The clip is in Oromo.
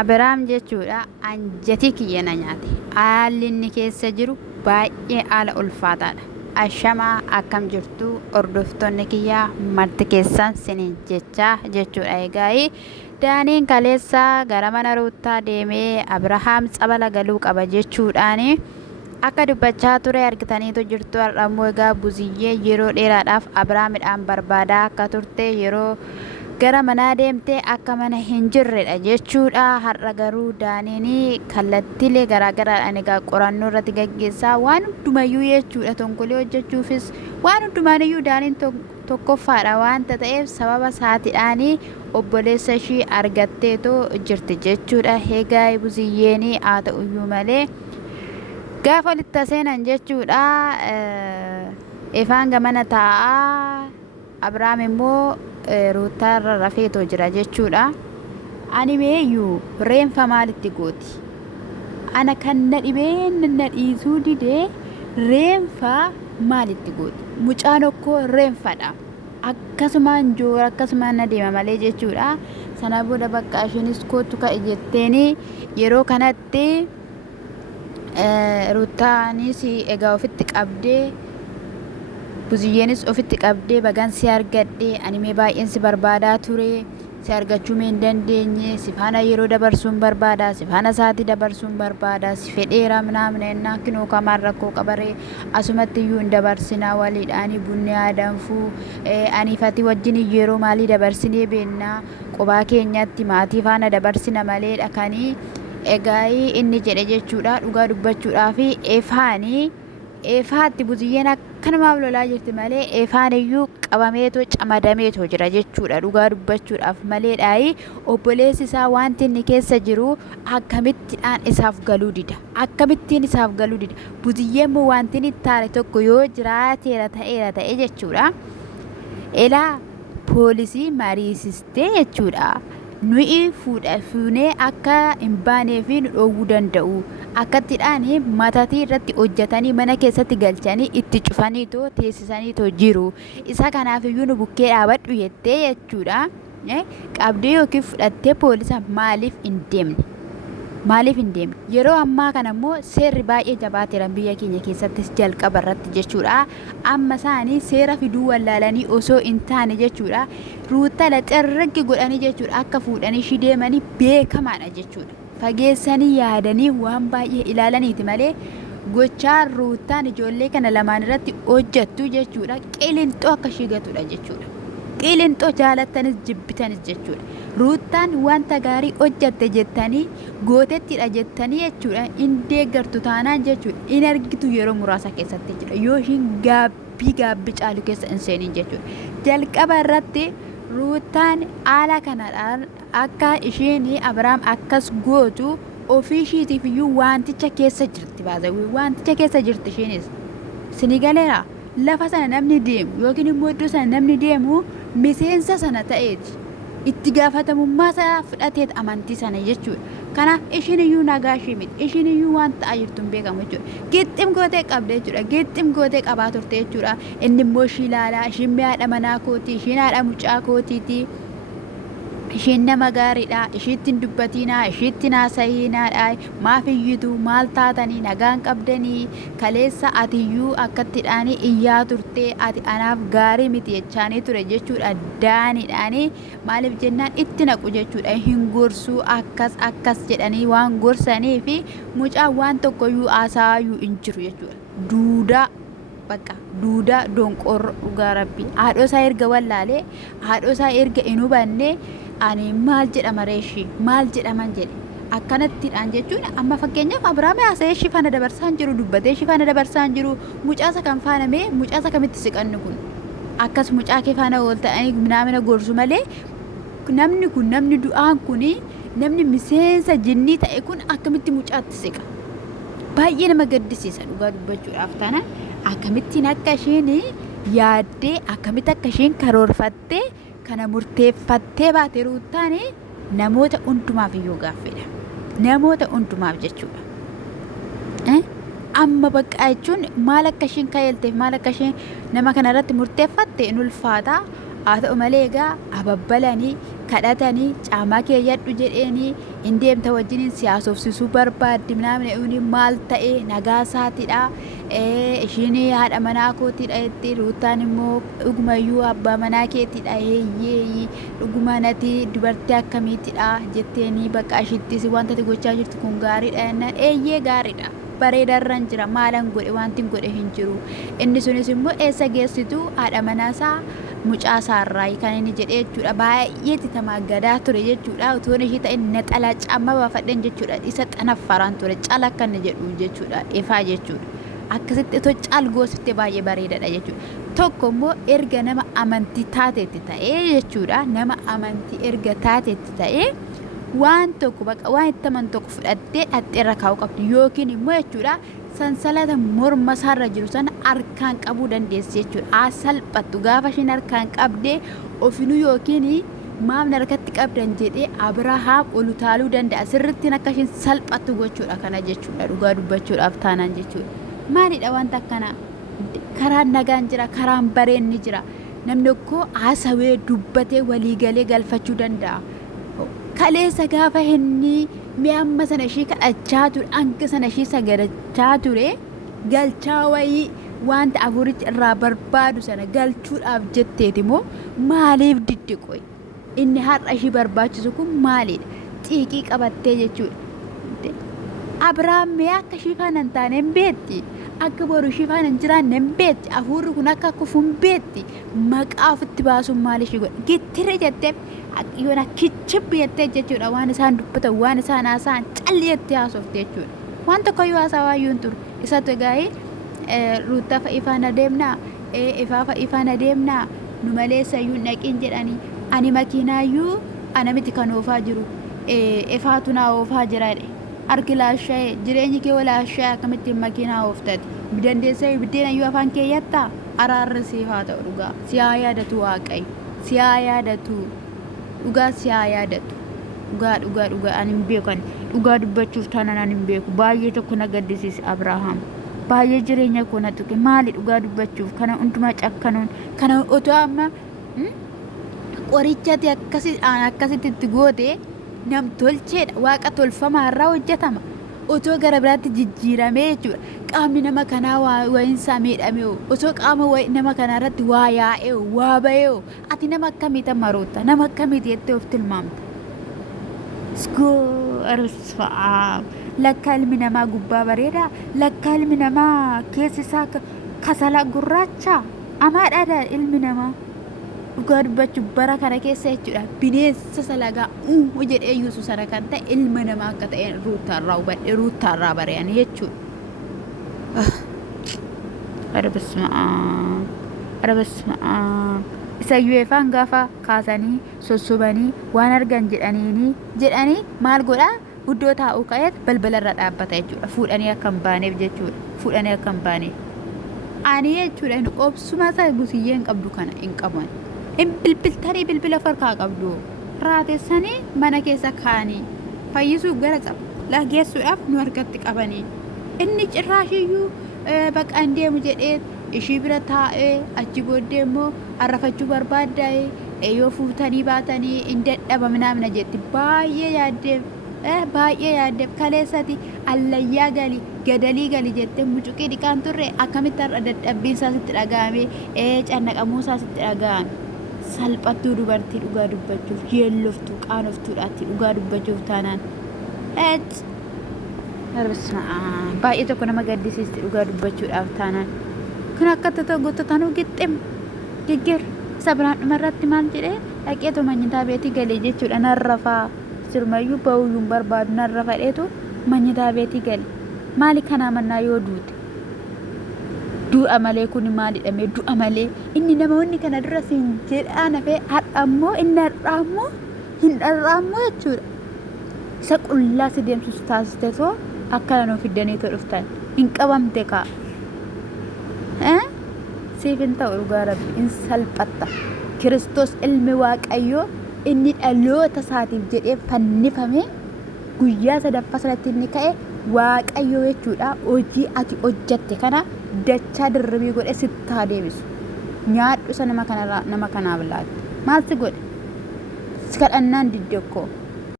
Abiraam jechuudha anjati kiyya na nyaate. Haalli inni keessa jiru baay'ee haala ulfaataadha. Ashamaa akkam jirtu hordoftoonni kiyyaa marti keessan siniin jechaa jechuudha. Egaa Daaniin kaleessaa gara mana Ruuttaa deemee Abirahaam tsabala galuu qaba jechuudhaani akka dubbachaa ture argitaniitu jirtu. Har'ammoo egaa buziyyee yeroo dheeraadhaaf Abiraamidhaan barbaadaa akka turte yeroo gara manaa deemtee akka mana hin jirredha jechuudha. Har'a garuu Daaniin kallattiilee garaagaraadhaan egaa qorannoo irratti gaggeessaa waan hundumayyuu jechuudha. Tonkolee hojjechuufis waan hundumaaniyyuu Daaniin tokkoffaadha waanta ta'eef sababa isaatiidhaan obboleessa ishii argatteetoo jirti jechuudha. Egaa buziyyeen haa ta'uyyuu malee gaafa walitti seenan jechuudha ifaan gamana taa'aa. Abiraam immoo Ruuttaa irra rafeetoo jira jechuudha. Ani meeyyuu reenfa maalitti gooti? Ana kan na dhibee na dhiisuu didee reenfa maalitti gooti? Mucaan okkoo reenfadha. Akkasumaan joora akkasumaan na deema malee jechuudha. Sana booda bakka isheenis kootu ka'e jetteeni yeroo kanatti Ruuttaanis egaa ofitti qabdee buziyyeenis ofitti qabdee bagan si argadhee animee baay'een si barbaadaa ture. Si argachuu hin dandeenye. Si faana yeroo dabarsuun barbaada. Si faana saatii dabarsuun barbaada. Si fedheera ምናምን እና kinoo kamaan rakkoo qabaree asumatti iyyuu hin dabarsina waliidhaan bunni aadanfu aniifati wajjin yeroo maalii dabarsinee beennaa qobaa keenyatti maatii faana dabarsina malee dhaqanii egaa inni jedhe jechuudha. Dhugaa dubbachuudhaaf eefaatti buziyyeen akkanumaaf lolaa jirti malee eefaan iyyuu qabameetoo camadameetoo jira jechuudha. Dhugaa dubbachuudhaaf maleedhaayi obboleessi isaa wanti inni keessa jiru akkamittiidhaan isaaf galuu dida. Akkamittiin isaaf galuu dida. Buziyyeen moo wanti inni taale tokko yoo jiraateera ta'e jechuudha. Elaa poolisii mariisistee jechuudha. Nuyi fuunee akka hin baanee fi nu dhoowwuu danda'u. Akkattiidhaan matatii irratti hojjetanii mana keessatti galchanii itti cufaniitoo teessisaniitoo jiru. Isa kanaafiyyuu nu bukkee dhaabadhu jettee jechuudha. Qabdee yookiin fudhattee poolisa maaliif hin deemne? Maaliif hin deemne? Yeroo ammaa kana immoo seerri baay'ee jabaateera biyya keenya keessattis jalqaba irratti jechuudha. Amma isaanii seera fiduu wallaalanii osoo hin taane jechuudha. Ruuttaa lacarraggi godhanii jechuudha akka fuudhanii ishii deemanii beekamaadha jechuudha. Fageessanii yaadanii waan baay'ee ilaalaniiti malee gochaa Ruuttaan ijoollee kana lamaan irratti hojjettu jechuudha. Qilinxoo akka ishii gatudha jechuudha. Qilinxoo jaalattanis jibbitanis jechuudha. Ruuttaan wanta gaarii hojjette jettanii gootettidha jettanii jechuudha. Hin deeggartu taanaan jechuudha. Hin argitu yeroo muraasa keessatti jechuudha. Yoo ishiin gaabbii caalu keessa hin seeniin jechuudha. Jalqaba irratti Ruuttaan haala kanadhaan akka isheen Abiraam akkas gootu ofii ishiitiif iyyuu wanticha keessa jirti baasawii. Wanticha keessa jirti isheenis. Sinigaleera lafa sana namni deemu yookiin immoo iddoo sana namni deemu miseensa sana ta'eeti. Itti gaafatamummaa isaa fudhateet amantii sana jechuudha. Kanaaf ishiin iyyuu nagaa ishii miti. Ishiin iyyuu waan ta'aa jirtu hin beekamu jechuudha. Gixxim gootee qabde jechuudha. Gixxim gootee qabaa turte jechuudha. Inni immoo ishii ilaalaa. Ishiin haadha manaa kooti. Ishiin haadha mucaa kootiiti. Ishiin nama gaariidha. Ishiittiin dubbatiinaa. Ishiittiin haasa'iinaadha. Maaf iyyitu maal taatanii nagaan qabdanii kaleessa atiyyuu akkattiidhaan iyyaa turte ati anaaf gaarii miti jechaanii ture jechuudha. Daaniidhaan maaliif jennaan itti naqu jechuudha. Hin gorsuu akkas jedhanii waan gorsanii fi mucaa waan tokkoyyuu haasaayyuu hin jiru jechuudha. Duudaa bakka duudaa donqoorro dhugaa rabbii. Haadhoo isaa erga wallaalee haadhoo isaa erga hin hubanne ani maal jedhama reeshii maal jedhaman jedhe akkanattiidhaan jechuun amma fakkeenyaaf Abiraam haasa'ee ishii faana dabarsaa hin jiru dubbatee ishii faana dabarsaa hin jiru mucaasa kan faanamee mucaasa kamitti siqannu kun akkas mucaa kee faana ol ta'anii minaamina gorsu malee namni kun namni du'aan kun namni miseensa jinnii ta'e kun akkamitti mucaatti siqa baay'ee nama gaddisiisa dhugaa dubbachuudhaaf tana akkamittiin akka isheen yaaddee akkamitti akka isheen karoorfattee kana murteeffattee baate Ruuttaan namoota hundumaaf iyyuu gaaffedha. Namoota hundumaaf jechuudha. Amma bakka jechuun maal akka isheen kaayelteef maal akka isheen nama kana irratti murteeffatte in ulfaata. Haa ta'u malee egaa ababbalanii kadhatanii caamaa kee yadhu jedheeni hin deemta wajjiniin siyaasofsisuu barbaaddi namni uni maal ta'e nagaa isaatiidha. Ishiin haadha manaa kootiidha jetti Ruutaan immoo dhugumayyuu abbaa manaa keetiidha heeyyee dhuguma nati dubartii akkamiitidha jetteeni bakka ishittis wanta ati gochaa jirtu kun gaariidha jennaan eeyyee gaariidha. Bareedarran jira maalan godhe wanti godhe hin jiru inni sunis immoo eessa geessitu haadha manaasaa mucaa isaarraa kan inni jedhee jechuudha baay'ee tamaaggadaa ture jechuudha utuun ishii ta'e naxalaa caammaa baafadhen jechuudha isa xanaffaraan ture cala akka inni jedhu jechuudha ifaa jechuudha akkasitti itoo caalgoositti baay'ee bareedadha jechuudha tokko immoo erga nama amantii taateetti ta'ee jechuudha nama amantii erga taateetti ta'ee waan tokko bakka waan itti aman tokko fudhattee dhaxxeerra kaa'uu qabdi yookiin immoo jechuudha sansalata morma isaarra jiru sana harkaan qabuu dandeessi jechuudha salphattu gaafa ishiin harkaan qabdee ofinuu yookiin maamni harkatti qabdan jedhee Abrahaam ol utaaluu danda'a sirrittiin akka ishiin salphattu gochuudha kana jechuudha dhugaa dubbachuudhaaf taanaan jechuudha maalidha wanta akkana karaan nagaan jira karaan bareenni jira namni tokko haasawee dubbatee waliigalee galfachuu danda'a. Kaleessa gaafa inni mi'amma sana ishii kadhachaa ture hanga sana ishii sagadachaa ture galchaa wayii wanta afurichi irraa barbaadu sana galchuudhaaf jetteeti moo maaliif diddiqoy inni har'a ishii barbaachisu kun maalidha xiiqii qabattee jechuudha. Abrahaam mee akka ishii faana hin taane hin beetti akka boru ishii faana hin jiraanne hin beetti afurri kun akka kufu hin beetti maqaa ofitti baasuun maal ishii godha gittire jettee yoona kichibbi jettee jechuudha waan isaan dubbatan waan isaan haasa'an calli jettee haasofte jechuudha waan tokko yoo haasaa waayyuu hin turre isatu egaa Ruutaa fa'i faana deemnaa ifaa fa'i faana deemnaa nu maleessayyuu naqiin jedhanii ani makiinaayyuu ana miti kan oofaa jiru ifaatu naa oofaa jira harki laasha'ee jireenyi kee walaasha'ee akkamittiin makiinaa ooftati dandeessee biddeenayyuu afaan kee yattaa araarri siif haa ta'u dhugaa siyaa yaadatu waaqayyo siyaa yaadatu dhugaa siyaa yaadatu dhugaa ani hin beeku dhugaa dubbachuuf taanaan ani hin beeku baay'ee tokko na gaddisiise Abrahaam baay'ee jireenya koo na tuqe maali dhugaa dubbachuuf kana hundumaa cakkanuun kana otoo amma qorichatti akkasitti itti goote nam tolcheedha waaqa tolfamaarraa hojjetama otoo gara biraatti jijjiiramee jechuudha qaamni nama kanaa wayiinsaa miidhame otoo qaama nama kanaarratti waa yaa'e waa ba'e ati nama akkamiita maroota nama akkamiiti jettee of tilmaamta isgoo arsfa'aa lakka ilmi namaa gubbaa bareedaa lakka ilmi namaa keessi isaa kasala gurraacha amaadhaadha ilmi namaa dhugaa dubbachuuf bara kana keessa jechuudha bineensa salagaa jedhee yuusu sana kan ta'e ilma namaa akka ta'e Ruutaarraa hubadhe Ruutaarraa bari'an jechuudha. Arbasmaa isayyuu efaan gaafa kaasanii sossobanii waan argan jedhanii maal godhaa guddoo taa'uu ka'eet balbalarra dhaabbata jechuudha fuudhanii akka hin baaneef jechuudha ani jechuudha hin obsuma isaa gusiyyeen qabdu kana hin qaban. Bilbiltanii bilbila farkaa qabdu raatessanii mana keessa kaanii fayyisuuf gara geessuudhaaf nu harkatti qabanii inni cirraashiyyuu bakka hin deemu jedhee ishii bira taa'ee achi booddee immoo arrafachuu barbaaddaa'ee yoo fuutanii baatanii hin dadhabamna namna jetti baay'ee yaaddeef kaleessati allayyaa gali gadalii gali jettee mucuqii dhiqaan turre akkamitti har'a dadhabbiin isaa sitti dhaga'ame cannaqamuu isaa sitti dhaga'ame salphattuu dubartii dhugaa dubbachuuf yeelloftuu qaanoftuudhaatti dhugaa dubbachuuf taanaan baay'ee tokko nama gaddisiisti dhugaa dubbachuudhaaf taanaan kun akka gottatanuu gixxim geggir isa biraan dhumarratti maal jedhee dhaqeetu manyitaa beetii galee jechuudha narrafaa sirmayyuu ba'uyyuun barbaadu narrafadheetu manyitaa beetii gale maali kanaa mannaa yoo duute du'a malee kun maalidhame du'a malee inni namoonni kana dura siin jedhaan hafee har'ammoo inni har'ammoo hin dharraammoo jechuudha isa qullaa si deemsus taasiste too akkana nuu fiddanii too dhuftan hin qabamte kaa siif hin ta'u dhugaa rabbi hin salphatta Kiristoos ilmi waaqayyoo inni dhaloota isaatiif jedhee fannifame guyyaa sadaffaa sanatti inni ka'e waaqayyoo jechuudha hojii ati hojjatte kana dachaa dirribii godhe sitti haa deebisu nyaadhu isa nama kanaaf laatu maal si godhe kadhannaan diddekko